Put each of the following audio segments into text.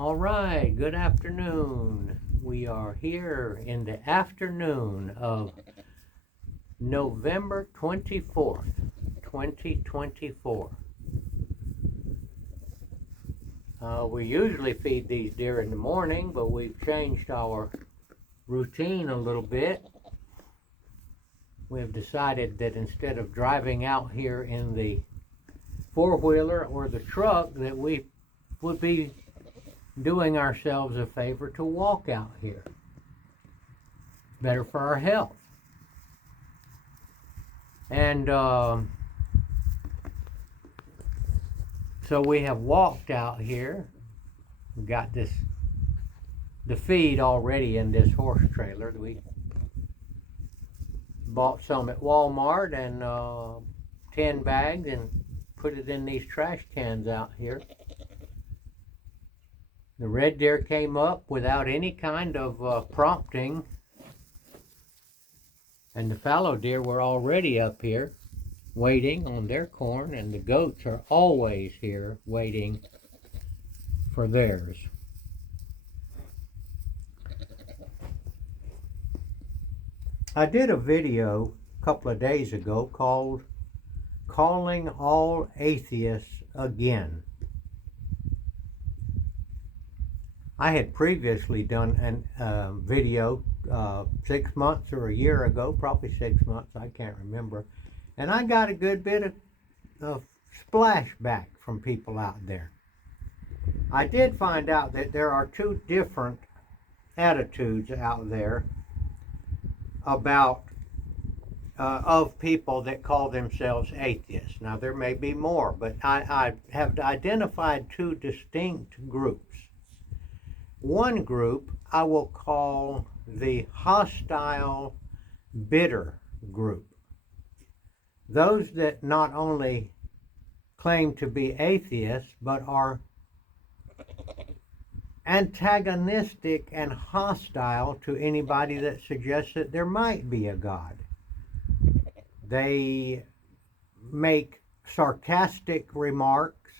All right, good afternoon. We are here in the afternoon of November 24th, 2024. We usually feed these deer in the morning, but we've changed our routine a little bit. We've decided that instead of driving out here in the four-wheeler or the truck, that we would be doing ourselves a favor to walk out here. Better for our health. And so we have walked out here. We got the feed already in this horse trailer. We bought some at Walmart and 10 bags and put it in these trash cans out here. The red deer came up without any kind of prompting, and the fallow deer were already up here waiting on their corn, and the goats are always here waiting for theirs. I did a video a couple of days ago called Calling All Atheists Again. I had previously done a video 6 months or a year ago, probably 6 months, I can't remember. And I got a good bit of splashback from people out there. I did find out that there are two different attitudes out there about of people that call themselves atheists. Now there may be more, but I have identified two distinct groups. One group I will call the hostile, bitter group. Those that not only claim to be atheists, but are antagonistic and hostile to anybody that suggests that there might be a God. They make sarcastic remarks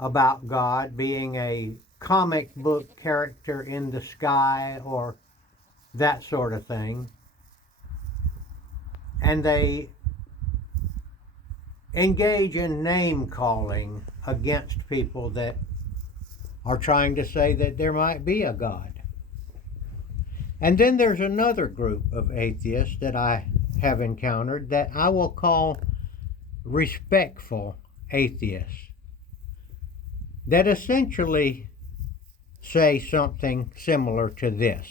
about God being a comic book character in the sky or that sort of thing. And they engage in name calling against people that are trying to say that there might be a God. And then there's another group of atheists that I have encountered that I will call respectful atheists, that essentially say something similar to this.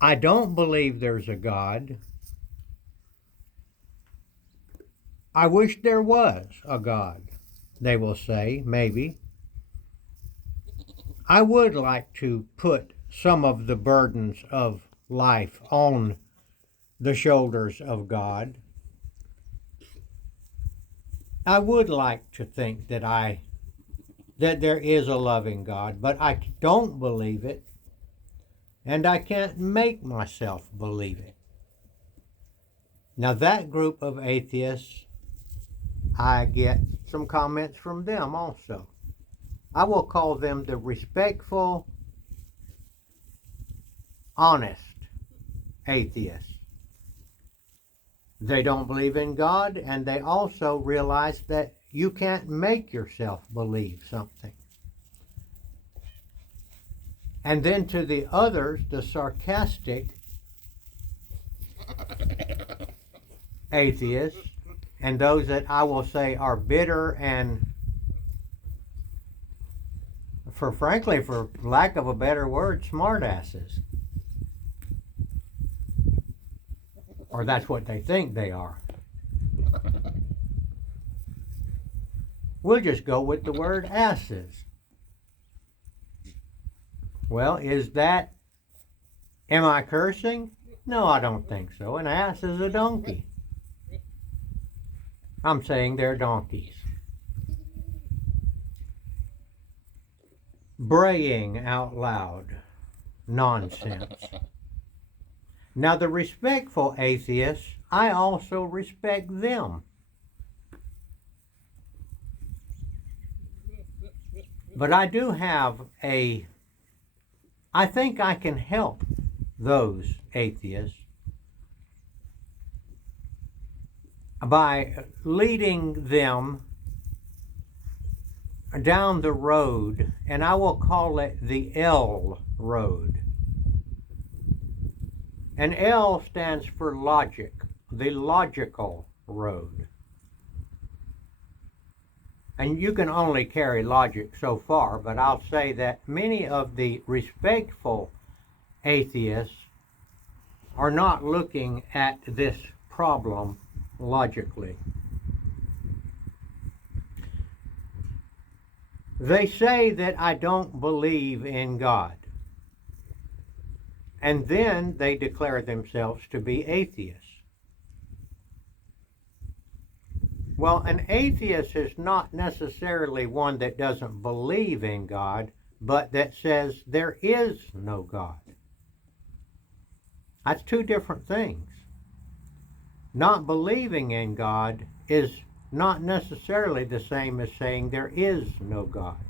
I don't believe there's a God. I wish there was a God, they will say, maybe. I would like to put some of the burdens of life on the shoulders of God. I would like to think that there is a loving God, but I don't believe it, and I can't make myself believe it. Now that group of atheists, I get some comments from them also. I will call them the respectful, honest atheists. They don't believe in God, and they also realize that you can't make yourself believe something. And then to the others, the sarcastic atheists, and those that I will say are bitter and, for lack of a better word, smartasses. Or that's what they think they are. We'll just go with the word asses. Well, am I cursing? No, I don't think so. An ass is a donkey. I'm saying they're donkeys. Braying out loud. Nonsense. Now, the respectful atheists, I also respect them. But I do have I think I can help those atheists by leading them down the road, and I will call it the L road. And L stands for logic, the logical road. And you can only carry logic so far, but I'll say that many of the respectful atheists are not looking at this problem logically. They say that I don't believe in God, and then they declare themselves to be atheists. Well, an atheist is not necessarily one that doesn't believe in God, but that says there is no God. That's two different things. Not believing in God is not necessarily the same as saying there is no God.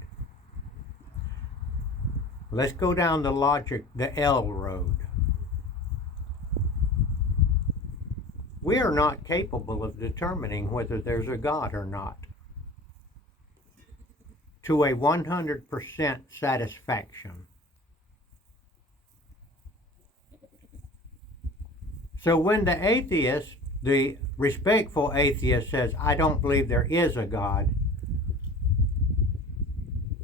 Let's go down the L road. We are not capable of determining whether there's a God or not to a 100% satisfaction. So when the atheist, the respectful atheist, says, I don't believe there is a God,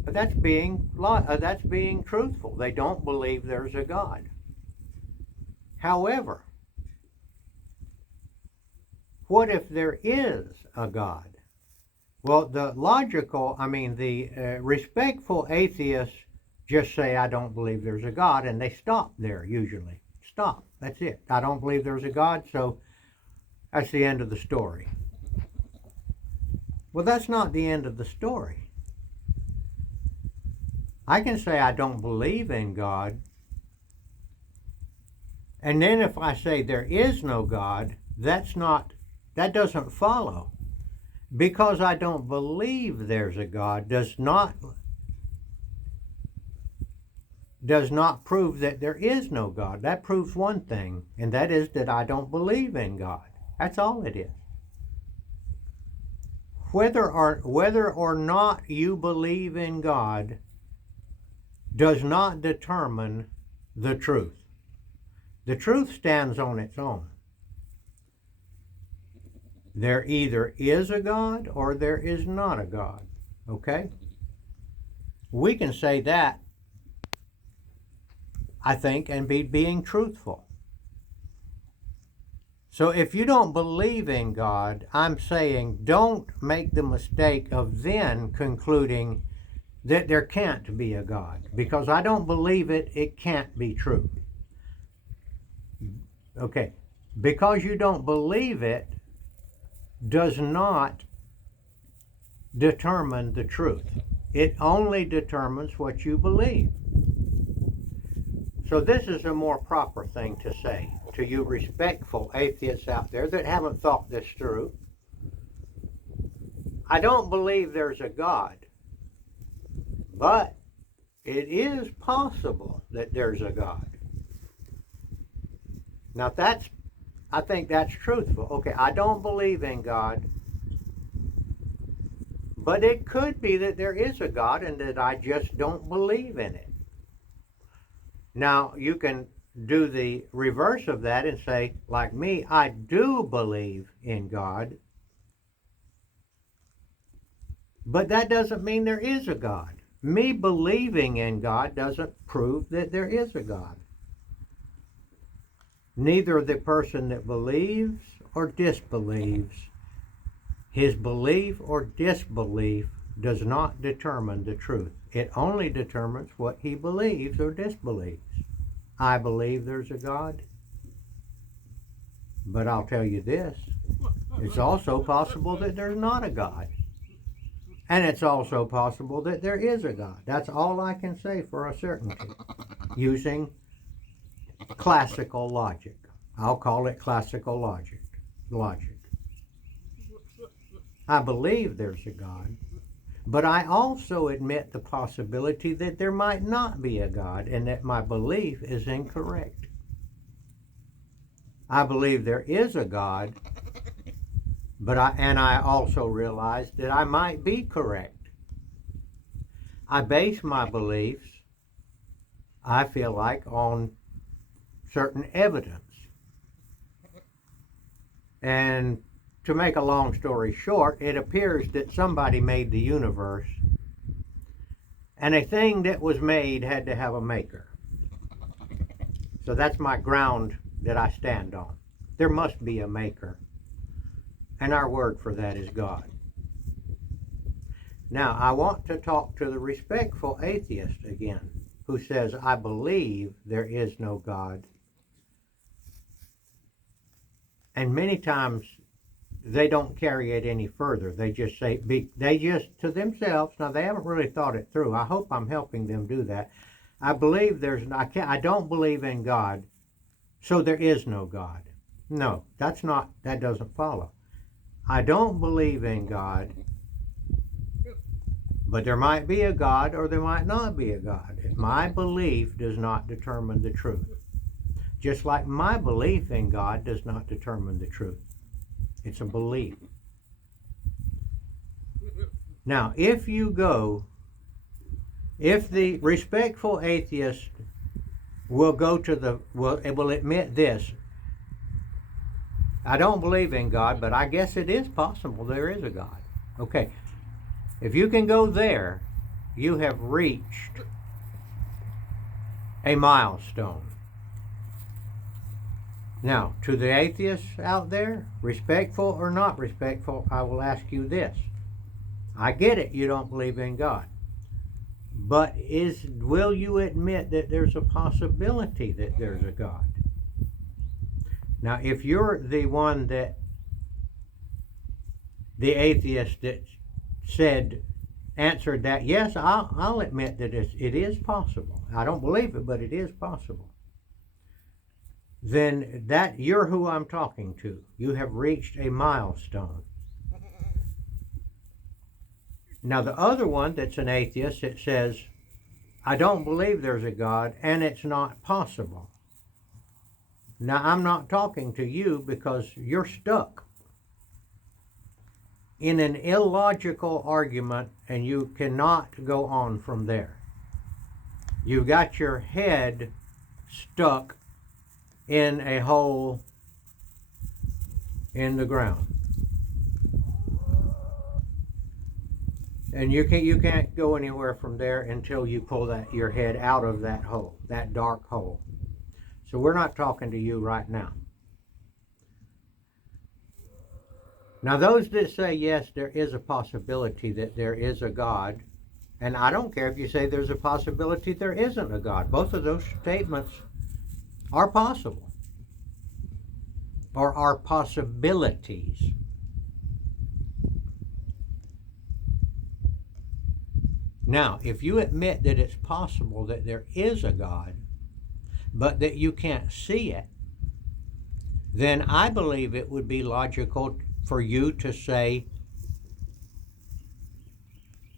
that's being truthful. They don't believe there's a God. However, what if there is a God? Well, the respectful atheists just say, I don't believe there's a God, and they stop there usually. Stop. That's it. I don't believe there's a God, so that's the end of the story. Well, that's not the end of the story. I can say I don't believe in God, and then if I say there is no God, that doesn't follow. Because I don't believe there's a God does not prove that there is no God. That proves one thing, and that is that I don't believe in God. That's all it is. Whether or not you believe in God does not determine the truth. The truth stands on its own. There either is a God or there is not a God. Okay? We can say that, I think, and be being truthful. So if you don't believe in God, I'm saying don't make the mistake of then concluding that there can't be a God. Because I don't believe it, it can't be true. Okay. Because you don't believe it does not determine the truth. It only determines what you believe. So this is a more proper thing to say to you respectful atheists out there that haven't thought this through. I don't believe there's a God, but it is possible that there's a God. Now I think that's truthful. Okay, I don't believe in God, but it could be that there is a God and that I just don't believe in it. Now, you can do the reverse of that and say, like me, I do believe in God, but that doesn't mean there is a God. Me believing in God doesn't prove that there is a God. Neither the person that believes or disbelieves, his belief or disbelief does not determine the truth. It only determines what he believes or disbelieves. I believe there's a God, but I'll tell you this, it's also possible that there's not a God. And it's also possible that there is a God. That's all I can say for a certainty, using classical logic. I'll call it classical logic. I believe there's a God, But I also admit the possibility that there might not be a God and that my belief is incorrect. I believe there is a God, but I also realize that I might be correct. I base my beliefs, I feel like, on certain evidence. And to make a long story short, it appears that somebody made the universe, and a thing that was made had to have a maker. So that's my ground that I stand on. There must be a maker, and our word for that is God. Now, I want to talk to the respectful atheist again, who says, I believe there is no God. And many times they don't carry it any further. They just say, they just to themselves, now they haven't really thought it through. I hope I'm helping them do that. I believe I don't believe in God, so there is no God. No, that doesn't follow. I don't believe in God, but there might be a God or there might not be a God. My belief does not determine the truth. Just like my belief in God does not determine the truth. It's a belief. Now, if the respectful atheist will admit this, I don't believe in God, but I guess it is possible there is a God. Okay, if you can go there, you have reached a milestone. Now, to the atheists out there, respectful or not respectful, I will ask you this. I get it, you don't believe in God. But will you admit that there's a possibility that there's a God? Now, if you're the atheist that answered that, yes, I'll admit that it is possible. I don't believe it, but it is possible. Then you're who I'm talking to. You have reached a milestone. Now, the other one that's an atheist, it says, I don't believe there's a God and it's not possible. Now, I'm not talking to you because you're stuck in an illogical argument and you cannot go on from there. You've got your head stuck in a hole in the ground. And you can't go anywhere from there until you pull your head out of that hole, that dark hole. So we're not talking to you right now. Now, those that say, yes, there is a possibility that there is a God, and I don't care if you say there's a possibility there isn't a God. Both of those statements are possible, or are possibilities. Now, if you admit that it's possible that there is a God, but that you can't see it, then I believe it would be logical for you to say,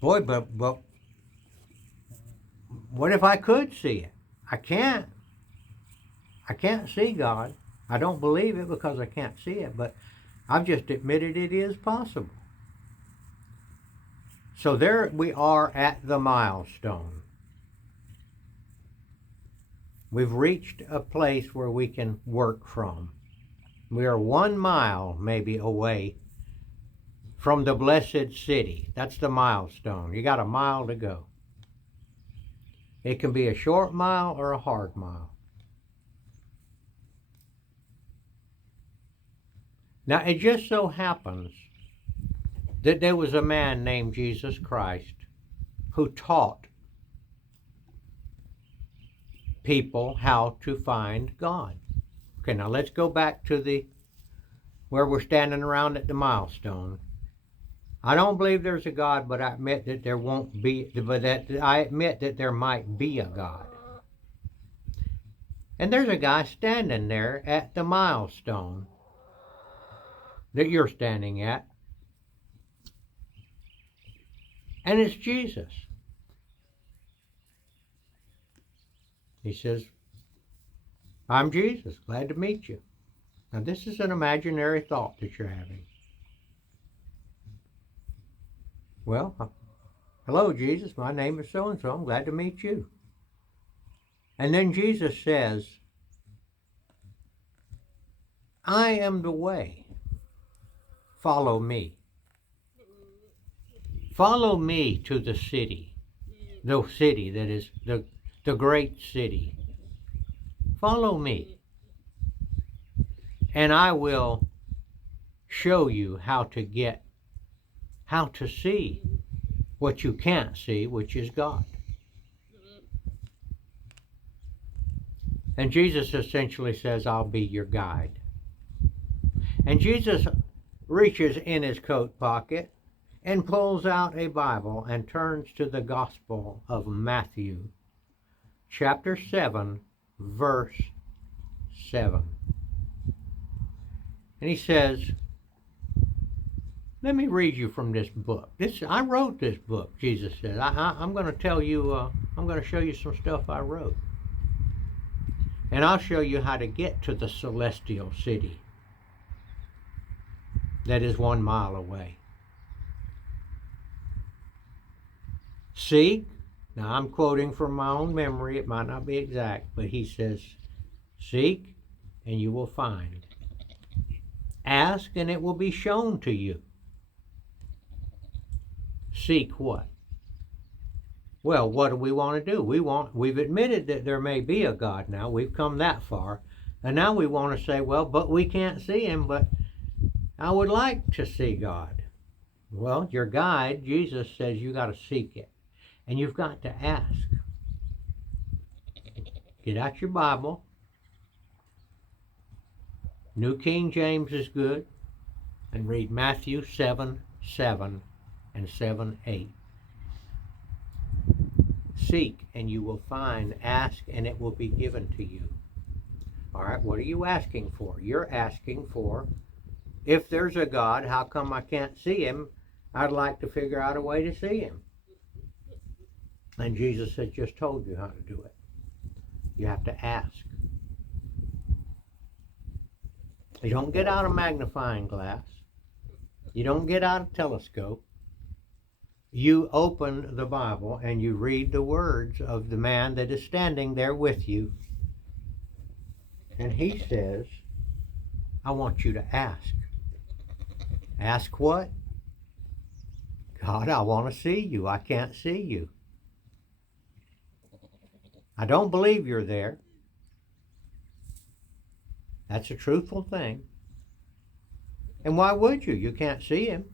boy, but what if I could see it? I can't see God. I don't believe it because I can't see it, but I've just admitted it is possible. So there we are at the milestone. We've reached a place where we can work from. We are 1 mile maybe away from the blessed city. That's the milestone. You got a mile to go. It can be a short mile or a hard mile. Now, it just so happens that there was a man named Jesus Christ who taught people how to find God. Okay, now let's go back to where we're standing around at the milestone. I don't believe there's a God, but I admit that there won't be, but that I admit that there might be a God. And there's a guy standing there at the milestone that you're standing at. And it's Jesus. He says, I'm Jesus, glad to meet you. Now this is an imaginary thought that you're having. Well, hello Jesus, my name is so-and-so, I'm glad to meet you. And then Jesus says, I am the way. Follow me. Follow me to the city that is the great city. Follow me, and I will show you how to see what you can't see, which is God. And Jesus essentially says, I'll be your guide. And Jesus reaches in his coat pocket and pulls out a Bible and turns to the Gospel of Matthew, chapter 7, verse 7. And he says, let me read you from this book. I wrote this book, Jesus said. I'm going to tell you, I'm going to show you some stuff I wrote. And I'll show you how to get to the celestial city that is 1 mile away. Seek, now I'm quoting from my own memory, it might not be exact, but he says, seek and you will find. Ask and it will be shown to you. Seek what? Well, what do we want to do? We've admitted that there may be a God now. We've come that far. And now we want to say, well, but we can't see him, but I would like to see God. Well, your guide, Jesus, says you got to seek it. And you've got to ask. Get out your Bible. New King James is good. And read Matthew 7:7 and 7:8. Seek and you will find. Ask and it will be given to you. All right, what are you asking for? You're asking for, if there's a God, how come I can't see him? I'd like to figure out a way to see him. And Jesus had just told you how to do it. You have to ask. You don't get out a magnifying glass. You don't get out a telescope. You open the Bible and you read the words of the man that is standing there with you. And he says, I want you to ask. Ask what? God, I want to see you. I can't see you. I don't believe you're there. That's a truthful thing. And why would you? You can't see him.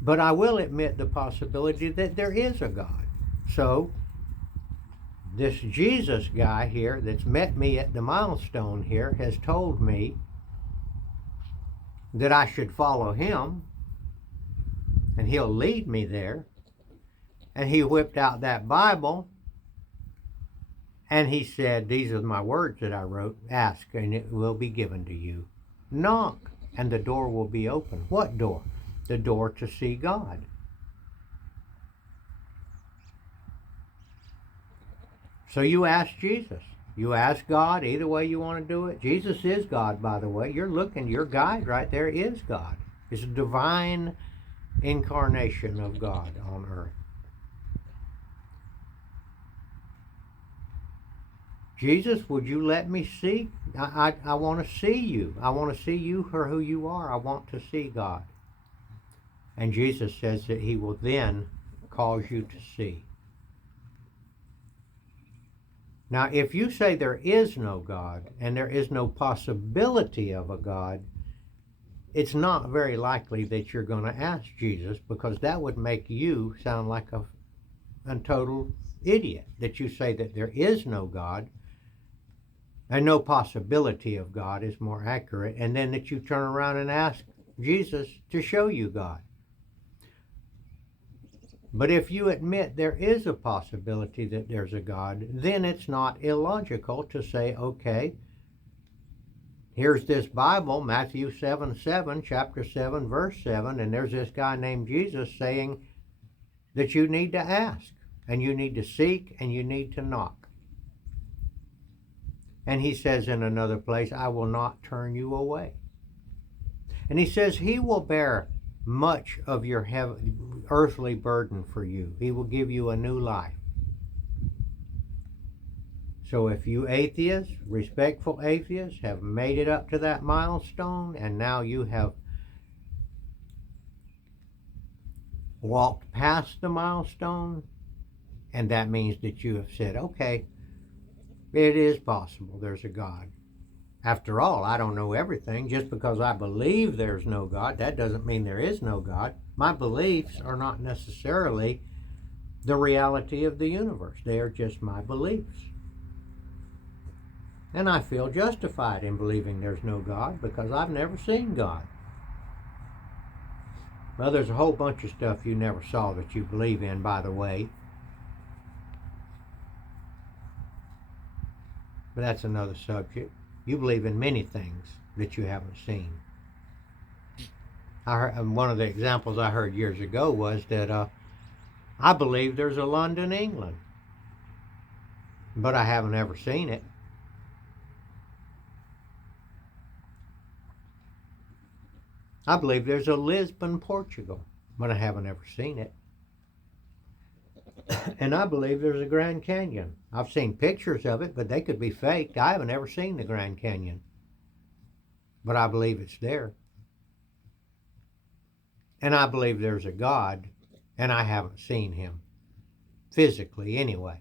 But I will admit the possibility that there is a God. So, this Jesus guy here that's met me at the milestone here has told me that I should follow him and he'll lead me there. And he whipped out that Bible and he said, these are my words that I wrote. Ask and it will be given to you. Knock and the door will be open. What door? The door to see God. So you ask Jesus. You ask God, either way you want to do it. Jesus is God, by the way. You're looking, your guide right there is God. It's a divine incarnation of God on earth. Jesus, would you let me see? I want to see you. I want to see you for who you are. I want to see God. And Jesus says that he will then cause you to see. Now, if you say there is no God and there is no possibility of a God, it's not very likely that you're going to ask Jesus, because that would make you sound like a total idiot, that you say that there is no God and no possibility of God is more accurate, and then that you turn around and ask Jesus to show you God. But if you admit there is a possibility that there's a God, then it's not illogical to say, okay, here's this Bible, Matthew 7:7, chapter 7, verse 7, and there's this guy named Jesus saying that you need to ask, and you need to seek, and you need to knock. And he says in another place, I will not turn you away. And he says he will bear much of your earthly burden for you. He will give you a new life. So if you atheists, respectful atheists, have made it up to that milestone, and now you have walked past the milestone, and that means that you have said, okay, it is possible there's a God. After all, I don't know everything. Just because I believe there's no God, that doesn't mean there is no God. My beliefs are not necessarily the reality of the universe. They are just my beliefs. And I feel justified in believing there's no God because I've never seen God. Well, there's a whole bunch of stuff you never saw that you believe in, by the way. But that's another subject. You believe in many things that you haven't seen. One of the examples I heard years ago was that I believe there's a London, England, but I haven't ever seen it. I believe there's a Lisbon, Portugal, but I haven't ever seen it. And I believe there's a Grand Canyon. I've seen pictures of it, but they could be faked. I haven't ever seen the Grand Canyon, but I believe it's there. And I believe there's a God, and I haven't seen him, physically anyway.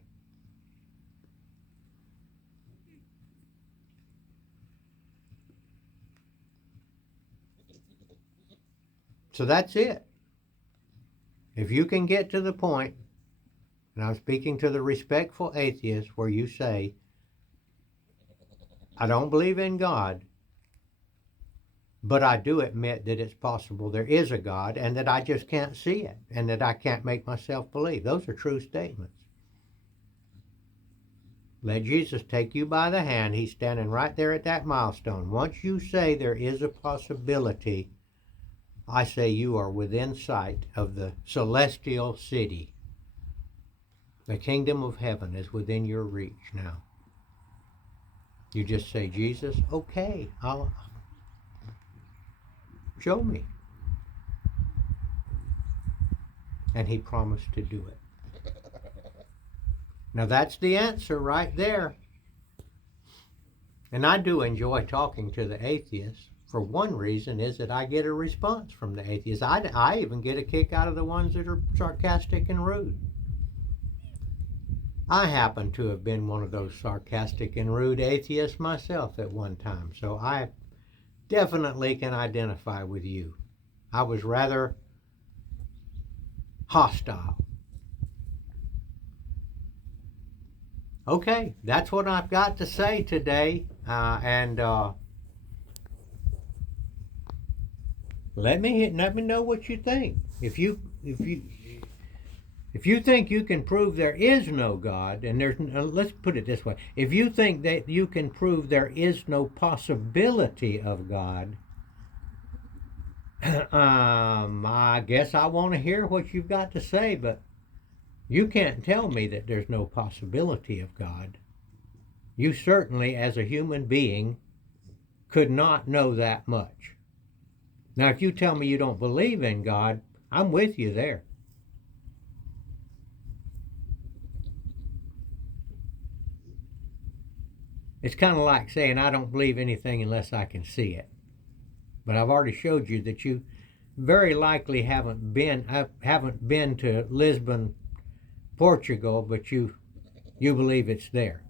So that's it. If you can get to the point, and I'm speaking to the respectful atheist, where you say, I don't believe in God, but I do admit that it's possible there is a God and that I just can't see it and that I can't make myself believe. Those are true statements. Let Jesus take you by the hand. He's standing right there at that milestone. Once you say there is a possibility, I say you are within sight of the celestial city. The kingdom of heaven is within your reach now. You just say, Jesus, okay, I'll show me. And he promised to do it. Now that's the answer right there. And I do enjoy talking to the atheists. For one reason is that I get a response from the atheists. I even get a kick out of the ones that are sarcastic and rude. I happen to have been one of those sarcastic and rude atheists myself at one time, so I definitely can identify with you. I was rather hostile. Okay, that's what I've got to say today, and let me know what you think. If you think you can prove there is no God, and let's put it this way, if you think that you can prove there is no possibility of God, I guess I want to hear what you've got to say, but you can't tell me that there's no possibility of God. You certainly, as a human being, could not know that much. Now, if you tell me you don't believe in God, I'm with you there. It's kind of like saying I don't believe anything unless I can see it. But I've already showed you that you very likely haven't been to Lisbon, Portugal, but you believe it's there.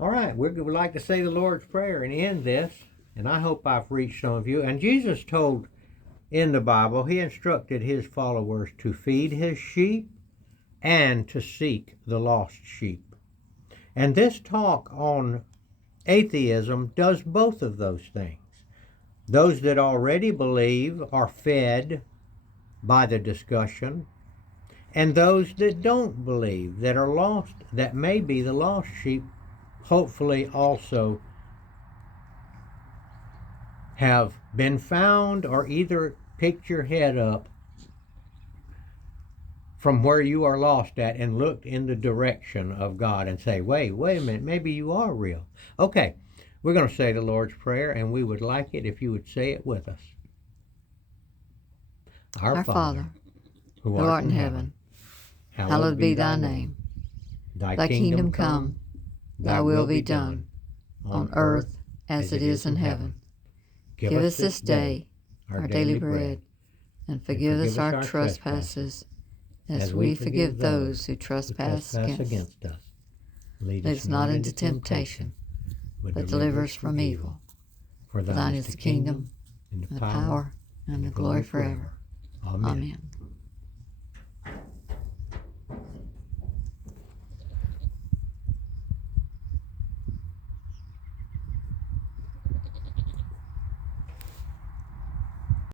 All right, we would like to say the Lord's Prayer and end this, and I hope I've reached some of you. And Jesus told in the Bible, he instructed his followers to feed his sheep and to seek the lost sheep. And this talk on atheism does both of those things. Those that already believe are fed by the discussion, and those that don't believe, that are lost, that may be the lost sheep, hopefully also have been found, or either picked your head up from where you are lost at and looked in the direction of God and say, wait a minute, maybe you are real. Okay, we're going to say the Lord's Prayer, and we would like it if you would say it with us. Our Father, who art in heaven, hallowed be thy name. Thy kingdom come, thy will be done, on earth as it is in heaven. Give us this day our daily bread, and forgive us our trespasses, as we forgive those who trespass against us. Lead us not into temptation, but deliver us from evil. For thine is the kingdom, and the power, and the glory forever. Amen.